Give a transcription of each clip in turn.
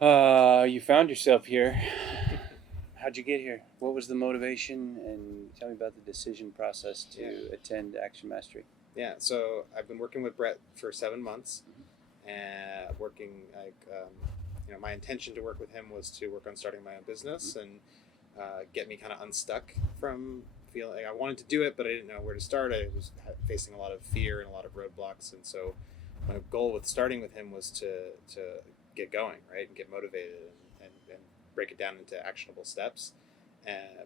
You found yourself here. How'd you get here? What was the motivation? And tell me about the decision process to Yeah, attend Action Mastery. yeah. So I've been working with Brett for 7 months, and my intention to work with him was to work on starting my own business and get me kind of unstuck from feeling like I wanted to do it, but I didn't know where to start. I was facing a lot of fear and a lot of roadblocks, and so my goal with starting with him was to get going, right, and get motivated and break it down into actionable steps.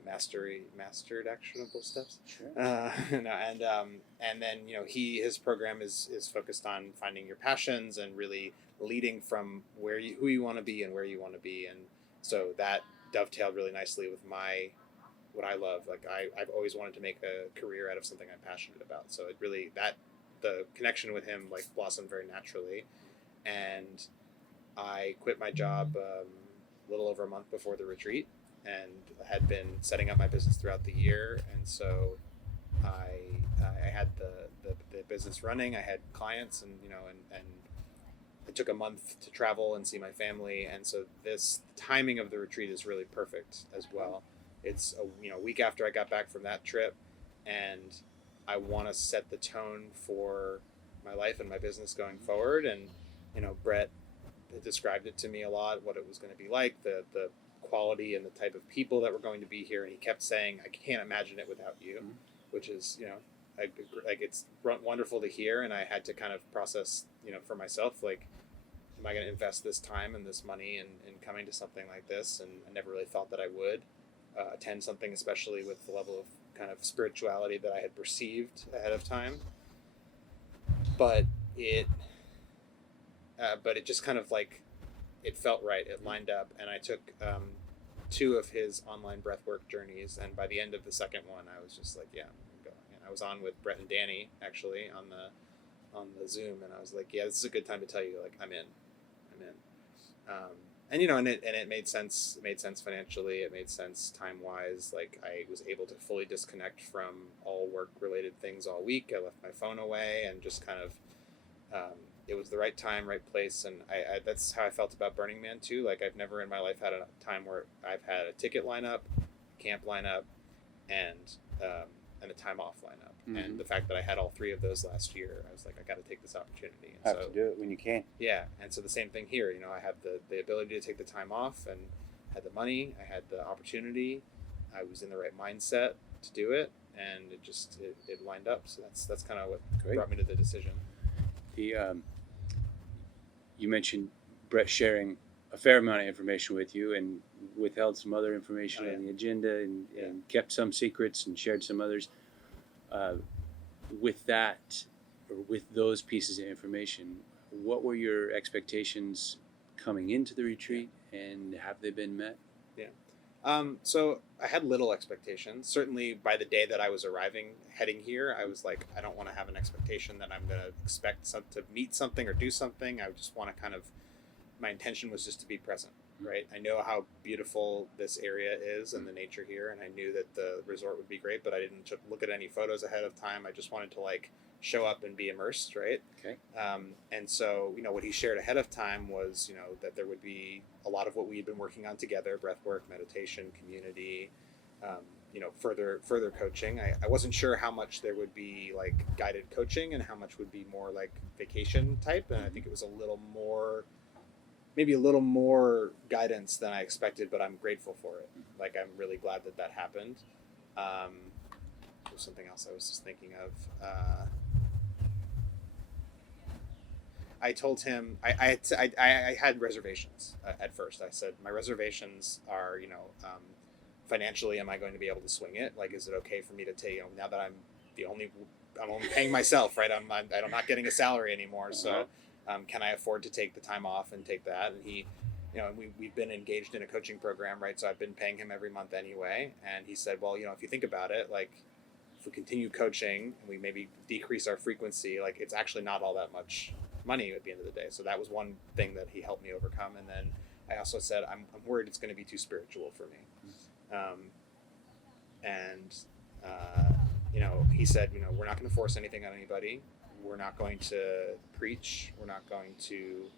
Mastered actionable steps. Sure. And then his program is focused on finding your passions and really leading from who you want to be and where you want to be, and so that dovetailed really nicely with my what I love. Like I've always wanted to make a career out of something I'm passionate about. So it really that the connection with him like blossomed very naturally, and I quit my job a little over a month before the retreat, and had been setting up my business throughout the year. And so I had the business running. I had clients, and it took a month to travel and see my family. And so this timing of the retreat is really perfect as well. It's a week after I got back from that trip, and I want to set the tone for my life and my business going forward. And Brett described it to me a lot, what it was going to be like, the quality and the type of people that were going to be here. And he kept saying, I can't imagine it without you, which is, like it's wonderful to hear. And I had to kind of process, for myself, like, am I going to invest this time and this money in coming to something like this? And I never really thought that I would attend something, especially with the level of kind of spirituality that I had perceived ahead of time. But it just kind of like it felt right. It lined up, and I took two of his online breathwork journeys, and by the end of the second one, I was just like, yeah, I'm gonna go. And I was on with Brett and Danny actually on the Zoom, and I was like, yeah, this is a good time to tell you, like, I'm in. And it made sense. It made sense financially. It made sense time wise. Like I was able to fully disconnect from all work related things all week. I left my phone away and just kind of it was the right time, right place, and I that's how I felt about Burning Man too. Like I've never in my life had a time where I've had a ticket lineup, camp lineup, and and a time off lineup. And the fact that I had all three of those last year, I was like, I got to take this opportunity. And Have to do it when you can. yeah, and so the same thing here. I had the ability to take the time off, and had the money, I had the opportunity, I was in the right mindset to do it, and it lined up. So that's kind of what Great. brought me to the decision. The You mentioned Brett sharing a fair amount of information with you, and withheld some other information on the agenda, and kept some secrets and shared some others. With that, or with those pieces of information, what were your expectations coming into the retreat, and have they been met? Yeah. So I had little expectations. Certainly by the day that I was heading here, I was like, I don't want to have an expectation that I'm going to expect to meet something or do something. I just want to my intention was just to be present, right? I know how beautiful this area is and the nature here, and I knew that the resort would be great, but I didn't look at any photos ahead of time. I just wanted to like show up and be immersed, right? Okay. And so, what he shared ahead of time was, that there would be a lot of what we had been working on together: breathwork, meditation, community, further coaching. I wasn't sure how much there would be like guided coaching and how much would be more like vacation type. And I think it was maybe a little more guidance than I expected, but I'm grateful for it. Like, I'm really glad that happened. There's something else I was just thinking of. I told him I had reservations at first. I said my reservations are financially, am I going to be able to swing it? Like, is it okay for me to take, now that I'm only paying myself, right? I'm not getting a salary anymore, so can I afford to take the time off and take that? And he, we've been engaged in a coaching program, right? So I've been paying him every month anyway. And he said, well, if you think about it, like, if we continue coaching and we maybe decrease our frequency, like, it's actually not all that much money at the end of the day. So that was one thing that he helped me overcome. And then I also said, I'm worried it's going to be too spiritual for me. He said, we're not going to force anything on anybody. We're not going to preach. We're not going to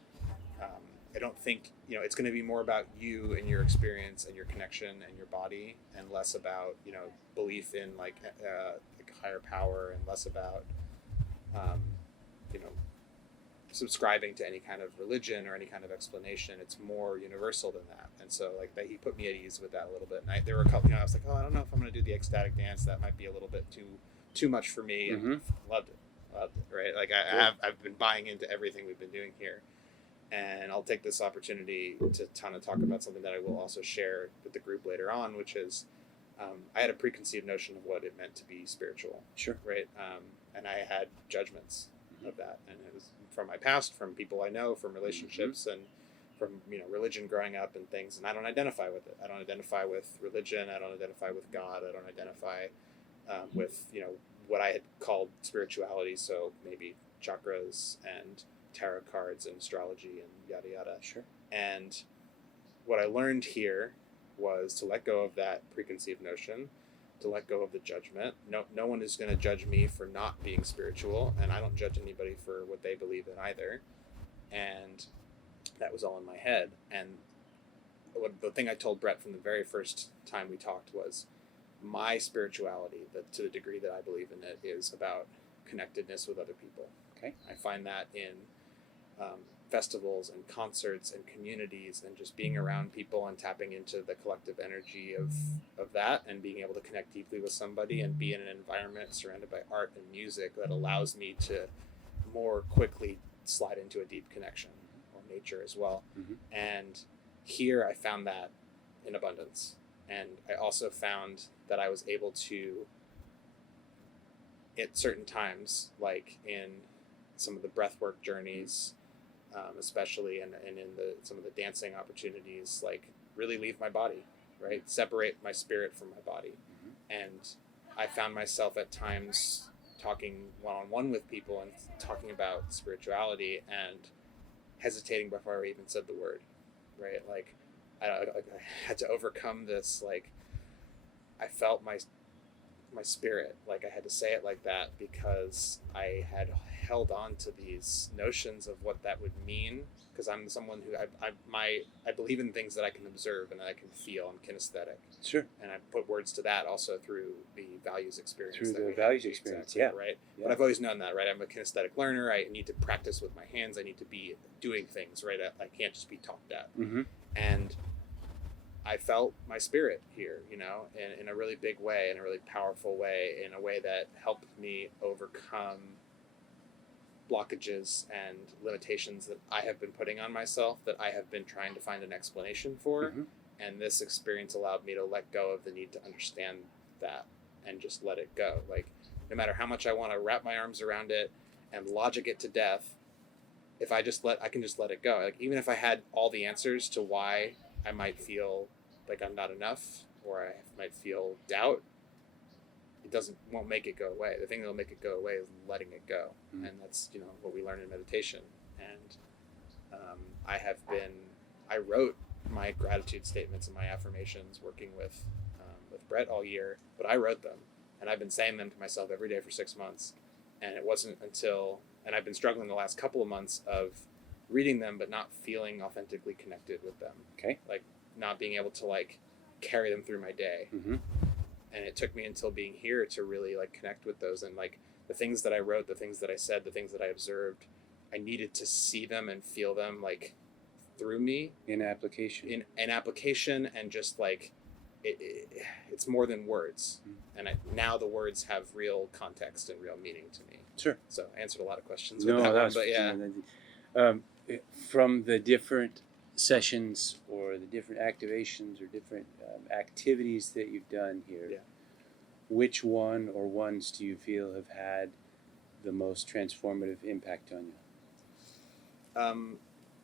I don't think, it's going to be more about you and your experience and your connection and your body, and less about, belief in like higher power, and less about, you know, subscribing to any kind of religion or any kind of explanation. It's more universal than that. And so like that, he put me at ease with that a little bit. And there were a couple, I was like, oh, I don't know if I'm going to do the ecstatic dance. That might be a little bit too much for me. And loved it, right? Like I've been buying into everything we've been doing here. And I'll take this opportunity to kind of talk about something that I will also share with the group later on, which is I had a preconceived notion of what it meant to be spiritual. Sure. Right. And I had judgments of that. And it was from my past, from people I know, from relationships, and from, religion growing up and things. And I don't identify with it. I don't identify with religion. I don't identify with God. I don't identify with, what I had called spirituality. So maybe chakras and tarot cards and astrology and yada yada. Sure. And what I learned here was to let go of that preconceived notion, to let go of the judgment. No one is going to judge me for not being spiritual, and I don't judge anybody for what they believe in either. And that was all in my head. And the thing I told Brett from the very first time we talked was, my spirituality, to the degree that I believe in it, is about connectedness with other people. Okay. I find that in festivals and concerts and communities, and just being around people and tapping into the collective energy of that, and being able to connect deeply with somebody and be in an environment surrounded by art and music that allows me to more quickly slide into a deep connection, or nature as well. And here I found that in abundance. And I also found that I was able to, at certain times, like in some of the breathwork journeys, especially, and in some of the dancing opportunities, like really leave my body, right? Separate my spirit from my body. And I found myself at times talking one-on-one with people and talking about spirituality and hesitating before I even said the word, right? Like I had to overcome this, like I felt my spirit, like I had to say it like that, because I had held on to these notions of what that would mean, because I'm someone who I believe in things that I can observe and that I can feel. I'm kinesthetic. Sure. And I put words to that also through the values experience. Through the values experience, exactly, right? Yeah. But I've always known that, right? I'm a kinesthetic learner. I need to practice with my hands. I need to be doing things, right? I can't just be talked at. And I felt my spirit here, in a really big way, in a really powerful way, in a way that helped me overcome blockages and limitations that I have been putting on myself, that I have been trying to find an explanation for. And this experience allowed me to let go of the need to understand that and just let it go. Like, no matter how much I want to wrap my arms around it and logic it to death, if I can just let it go. Like, even if I had all the answers to why I might feel like I'm not enough, or I might feel doubt, it won't make it go away. The thing that'll make it go away is letting it go. And that's, what we learn in meditation. And I wrote my gratitude statements and my affirmations working with Brett all year, but I wrote them, and I've been saying them to myself every day for 6 months. And it wasn't until, and I've been struggling the last couple of months of reading them, but not feeling authentically connected with them. Okay. Like, not being able to like carry them through my day. And it took me until being here to really like connect with those, and like the things that I wrote, the things that I said, the things that I observed, I needed to see them and feel them like through me in application, and just like it's more than words. And now the words have real context and real meaning to me. Sure. So I answered a lot of questions no, with that that's, one, but yeah. From the different sessions or the different activations or different activities that you've done here, which one or ones do you feel have had the most transformative impact on you?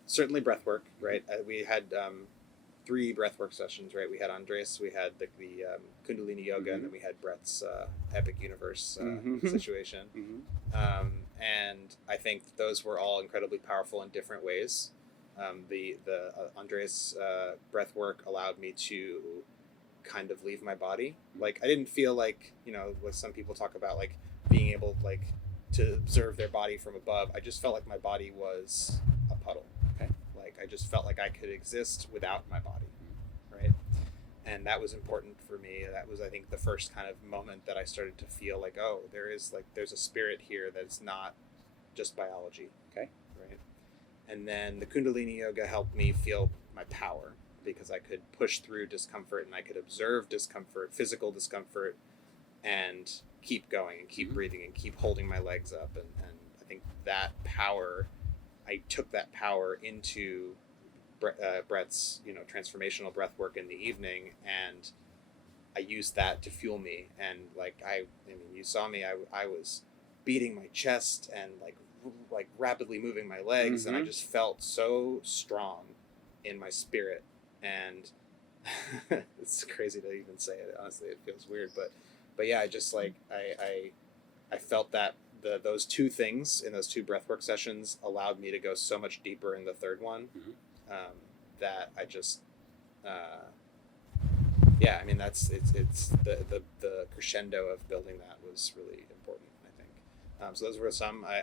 Certainly breathwork, right? We had 3 breathwork sessions, right? We had Andres, we had the Kundalini yoga, and then we had Brett's epic universe situation. And I think those were all incredibly powerful in different ways. The Andres breath work allowed me to kind of leave my body. Like, I didn't feel like, what some people talk about, like being able to observe their body from above. I just felt like my body was a puddle. Okay. Like Like I just felt like I could exist without my body, right? And that was important for me. That was, I think, the first kind of moment that I started to feel like, oh, there's a spirit here that's not just biology. Okay. Right. And then the Kundalini yoga helped me feel my power, because I could push through discomfort and I could observe discomfort, physical discomfort, and keep going and keep breathing and keep holding my legs up. And I think that power, I took that power into Brett's, transformational breath work in the evening, and I used that to fuel me. And like, I mean, you saw me, I was beating my chest and like rapidly moving my legs, and I just felt so strong in my spirit. And it's crazy to even say it, honestly. It feels weird, but yeah, I just like I felt that those two things in those two breathwork sessions allowed me to go so much deeper in the third one, that I just yeah, I mean, it's the crescendo of building that was really important, I think. So those were some. I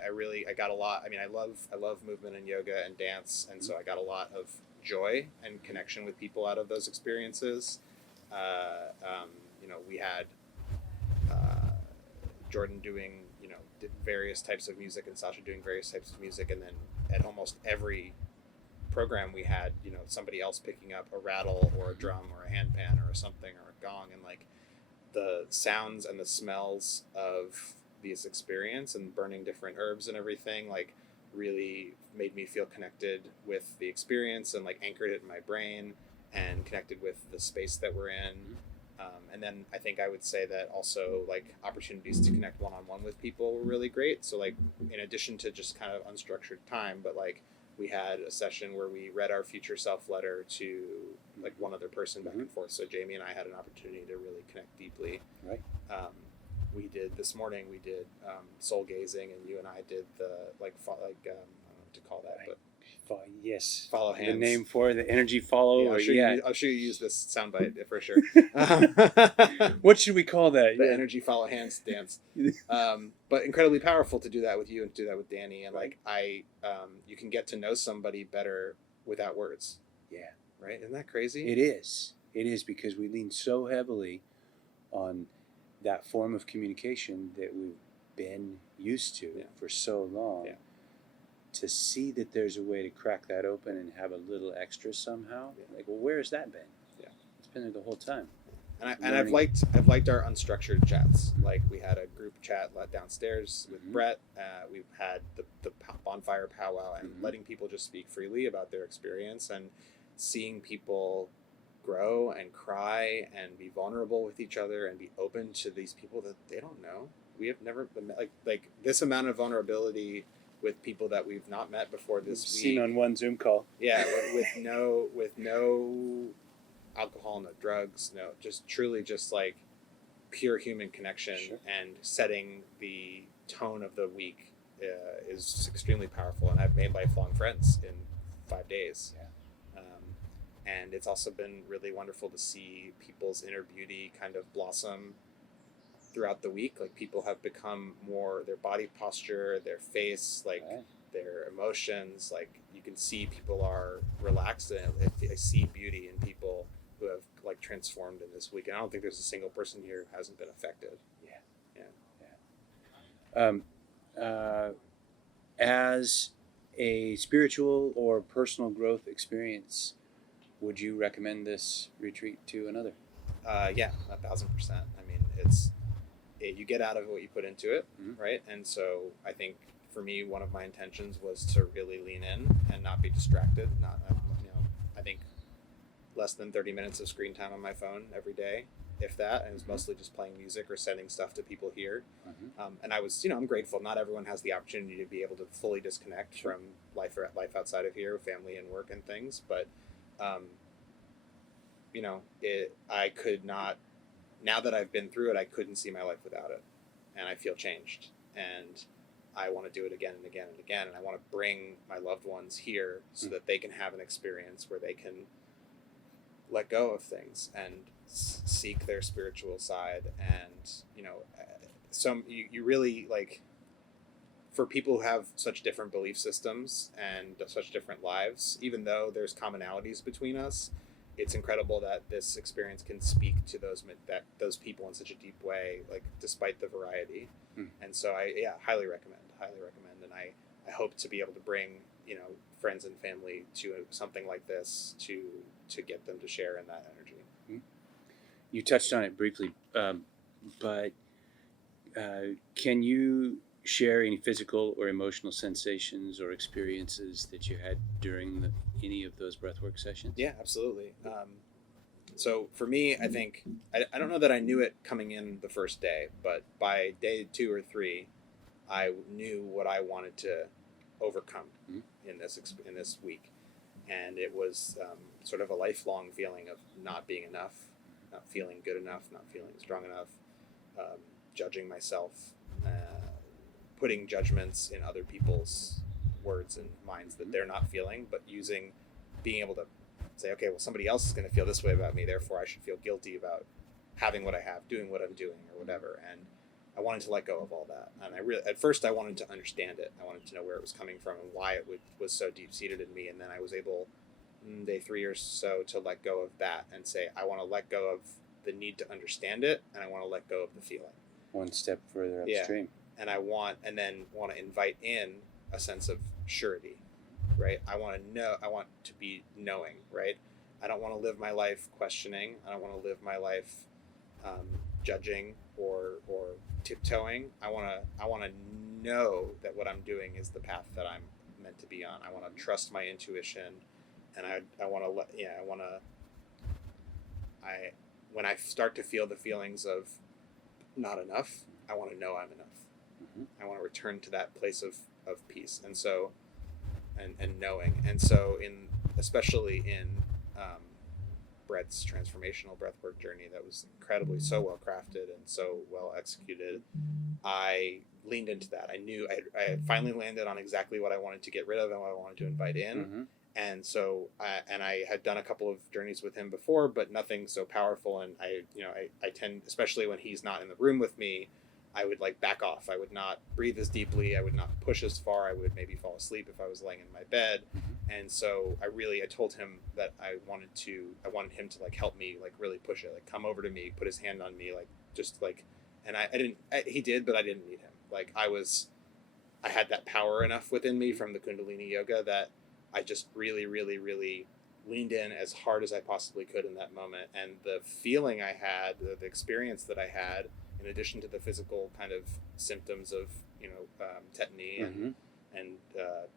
got a lot. I mean, I love movement and yoga and dance, and so I got a lot of joy and connection with people out of those experiences. We had Jordan doing various types of music, and Sasha doing various types of music, and then at almost every program we had somebody else picking up a rattle or a drum or a handpan or something or a gong, and like the sounds and the smells of this experience and burning different herbs and everything like really made me feel connected with the experience and like anchored it in my brain and connected with the space that we're in. And then I think I would say that also like opportunities to connect one-on-one with people were really great. So like in addition to just kind of unstructured time, but like we had a session where we read our future self letter to like one other person back and forth. So Jamie and I had an opportunity to really connect deeply. Right. This morning we did soul gazing, and you and I did the I don't know what to call that, Right. but Yes. follow hands. The name for the energy follow. Yeah, I'll show you use this soundbite for sure. What should we call that? The energy follow hands dance. But incredibly powerful to do that with you and to do that with Danny. And like you can get to know somebody better without words. Yeah. Right? Isn't that crazy? It is. It is, because we lean so heavily on that form of communication that we've been used to for so long. Yeah. To see that there's a way to crack that open and have a little extra somehow, like, well, where's that been? Yeah, it's been there the whole time. And I've liked our unstructured chats. Like we had a group chat downstairs with Brett. We've had the bonfire powwow, and letting people just speak freely about their experience and seeing people grow and cry and be vulnerable with each other and be open to these people that they don't know. We have never been like this amount of vulnerability with people that we've not met before this week. Seen on one Zoom call. Yeah, with no alcohol, no drugs, no, just truly just like pure human connection. Sure. And setting the tone of the week is extremely powerful. And I've made lifelong friends in 5 days. Yeah. And it's also been really wonderful to see people's inner beauty kind of blossom throughout the week. Like people have become more, their body posture, their face, like their emotions, like you can see people are relaxed, and I see beauty in people who have like transformed in this week. And I don't think there's a single person here who hasn't been affected. As a spiritual or personal growth experience, would you recommend this retreat to another? 1,000%. I mean, you get out of what you put into it, right? And so I think for me, one of my intentions was to really lean in and not be distracted. I think less than 30 minutes of screen time on my phone every day, if that, and it was mostly just playing music or sending stuff to people here. And I was, I'm grateful. Not everyone has the opportunity to be able to fully disconnect from life outside of here, family and work and things. But, I could not, now that I've been through it, I couldn't see my life without it. And I feel changed. And I want to do it again and again and again. And I want to bring my loved ones here so that they can have an experience where they can let go of things and seek their spiritual side. And, you really like, for people who have such different belief systems and such different lives, even though there's commonalities between us, it's incredible that this experience can speak to those people in such a deep way, like despite the variety. And so I highly recommend, and I hope to be able to bring, you know, friends and family to something like this to get them to share in that energy. You touched on it briefly, but can you share any physical or emotional sensations or experiences that you had during any of those breathwork sessions? Yeah, absolutely. So for me, I think, I don't know that I knew it coming in the first day, but by day 2 or 3, I knew what I wanted to overcome in this week. And it was sort of a lifelong feeling of not being enough, not feeling good enough, not feeling strong enough, judging myself, putting judgments in other people's words and minds that they're not feeling, but being able to say, okay, well, somebody else is going to feel this way about me, therefore I should feel guilty about having what I have, doing what I'm doing, or whatever. And I wanted to let go of all that. And at first I wanted to understand it. I wanted to know where it was coming from and why it was so deep-seated in me. And then I was able, day 3 or so, to let go of that and say, I want to let go of the need to understand it, and I want to let go of the feeling. One step further upstream. And then want to invite in a sense of surety, right? I want to be knowing, right? I don't want to live my life questioning. I don't want to live my life judging or tiptoeing. I want to know that what I'm doing is the path that I'm meant to be on. I want to trust my intuition, and when I start to feel the feelings of not enough, I want to know I'm enough. I want to return to that place of peace, and so and knowing. And so especially in Brett's transformational breathwork journey that was incredibly so well crafted and so well executed, I leaned into that. I knew I had finally landed on exactly what I wanted to get rid of and what I wanted to invite in. And so I had done a couple of journeys with him before, but nothing so powerful. And I tend, especially when he's not in the room with me, I would like back off. I would not breathe as deeply. I would not push as far. I would maybe fall asleep if I was laying in my bed. And so I told him that I wanted him to like help me, like really push it, like come over to me, put his hand on me, like just like, and he did, but I didn't need him. Like I had that power enough within me from the Kundalini yoga that I just really, really, really leaned in as hard as I possibly could in that moment. And the feeling I had, the experience that I had, in addition to the physical kind of symptoms of, tetany and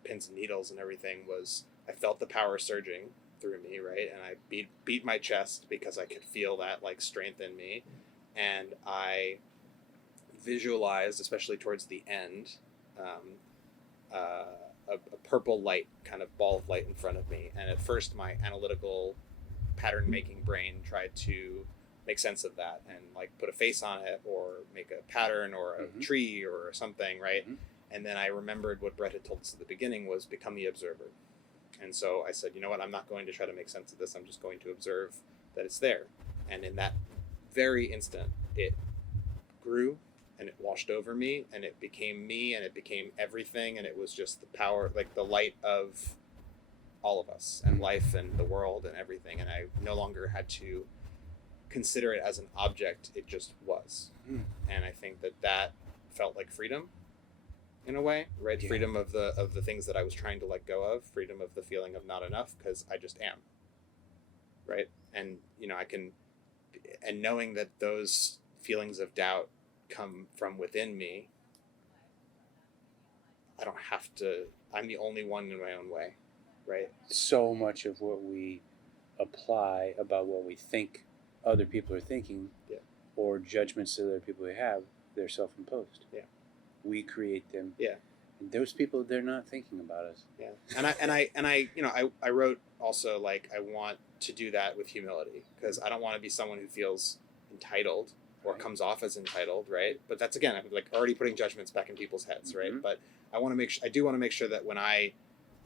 pins and needles and everything, was I felt the power surging through me, right? And I beat my chest because I could feel that like strength in me. And I visualized, especially towards the end, a purple light, kind of ball of light in front of me. And at first my analytical pattern making brain tried to make sense of that and like put a face on it or make a pattern or a tree or something, right? And then I remembered what Brett had told us at the beginning was become the observer. And so I said, you know what, I'm not going to try to make sense of this. I'm just going to observe that it's there. And in that very instant, it grew and it washed over me and it became me and it became everything. And it was just the power, like the light of all of us and life and the world and everything. And I no longer had to consider it as an object. It just was. And I think that felt like freedom in a way, right? Yeah. Freedom of the things that I was trying to let go of, freedom of the feeling of not enough, because I just am, right? And and knowing that those feelings of doubt come from within me, I don't have to, I'm the only one in my own way, right? So much of what we apply about what we think other people are thinking, or judgments that other people have, they're self-imposed. Yeah, we create them. Yeah, and those people, they're not thinking about us. Yeah, I wrote also like I want to do that with humility, because I don't want to be someone who feels entitled or comes off as entitled, right? But that's again, I'm like already putting judgments back in people's heads, right? But I do want to make sure that when I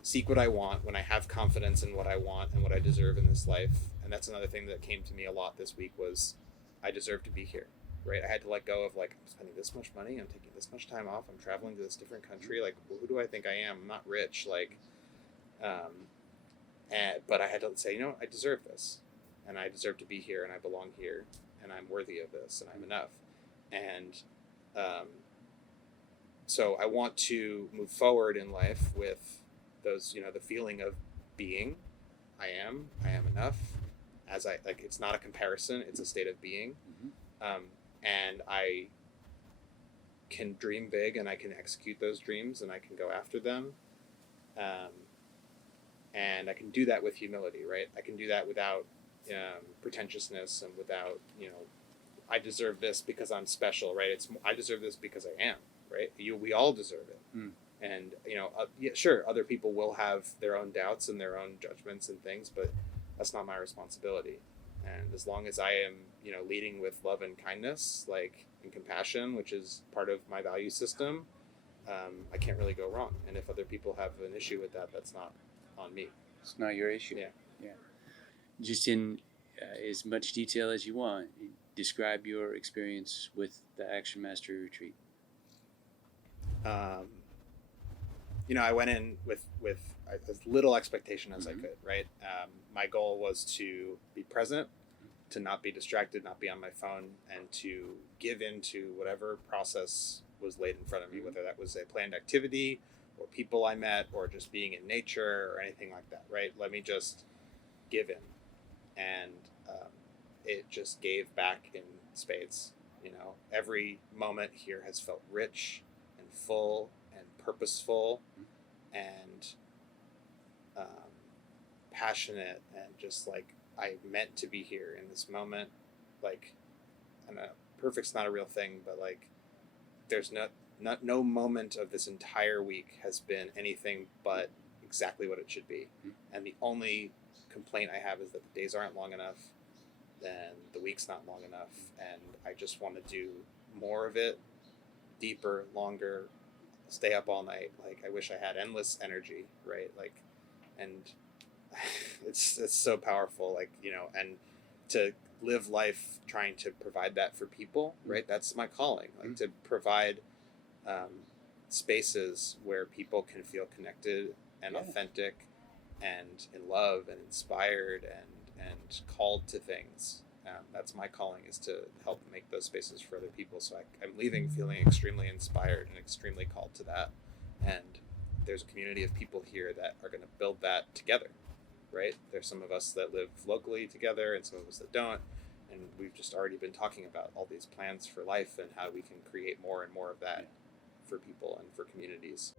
seek what I want, when I have confidence in what I want and what I deserve in this life. And that's another thing that came to me a lot this week was I deserve to be here. right? I had to let go of like, I'm spending this much money, I'm taking this much time off, I'm traveling to this different country. Like, well, who do I think I am? I'm not rich. Like, but I had to say, I deserve this, and I deserve to be here, and I belong here, and I'm worthy of this, and I'm enough. And so I want to move forward in life with those, the feeling of being. I am enough. As I like, it's not a comparison; it's a state of being. And I can dream big, and I can execute those dreams, and I can go after them. And I can do that with humility, right? I can do that without pretentiousness and without, I deserve this because I'm special, right? I deserve this because I am, right? We all deserve it. And, yeah, sure, other people will have their own doubts and their own judgments and things, but that's not my responsibility. And as long as I am, leading with love and kindness, like, and compassion, which is part of my value system, I can't really go wrong. And if other people have an issue with that, that's not on me. It's not your issue. Yeah. Just in as much detail as you want, describe your experience with the Action Mastery Retreat. I went in with as little expectation as I could, right? My goal was to be present, to not be distracted, not be on my phone, and to give into whatever process was laid in front of me, whether that was a planned activity or people I met or just being in nature or anything like that, right? Let me just give in. And it just gave back in spades. Every moment here has felt rich and full and purposeful and passionate, and just like I meant to be here in this moment. Like, I don't know, perfect's not a real thing, but like there's no moment of this entire week has been anything but exactly what it should be. And the only complaint I have is that the days aren't long enough, and the week's not long enough, and I just want to do more of it, deeper, longer, stay up all night. Like, I wish I had endless energy, right? Like, and it's so powerful, like, and to live life trying to provide that for people, right? That's my calling, like to provide spaces where people can feel connected and authentic and in love and inspired and called to things. That's my calling, is to help make those spaces for other people. So I'm leaving feeling extremely inspired and extremely called to that. And there's a community of people here that are going to build that together, right? There's some of us that live locally together and some of us that don't. And we've just already been talking about all these plans for life and how we can create more and more of that for people and for communities.